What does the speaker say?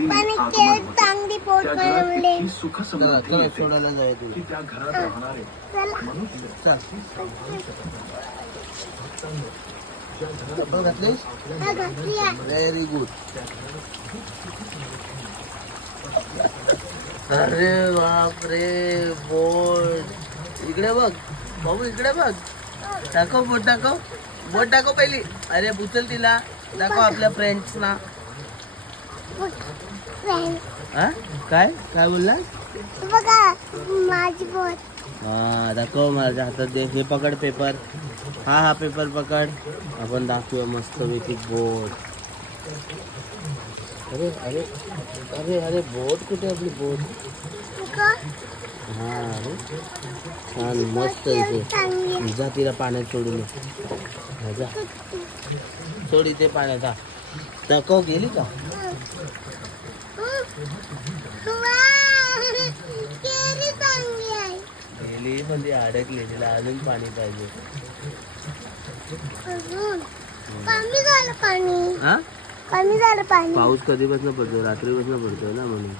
पप्पाने केक चांगली पोट बनवले. सोडायला जायचं घातलीस हा, घातली आहे. Very good. अरे बापरे बोट इकडे बघ बाबू इकडे बघ. टाकव बोट टाकव बोट टाकव पहिली. अरे उचल तिला दाखव आपल्या फ्रेंड्स ना. फ्रेंड, हा काय काय बोलला. बघा माझी बोट. हा दाखव माझ्या हातात दे. हे पकड पेपर. हा पेपर पकड. आपण दाखवूया मस्त पैकी बोट. अरे अरे अरे अरे बोट कुठे आपली बोट. हा अरे छान मस्त इथे. जा तिला पाण्यात सोडून ये. जा सोड इथे पाण्यात. हा दाखव गेली का. गेली पण ती अडकली. तिला अजून पाणी पाहिजे. कमी झालं पाणी. हा कमी झालं पाणी. पाऊस कधीपासून पडतो. रात्रीपासून पडतोय ना म्हणून.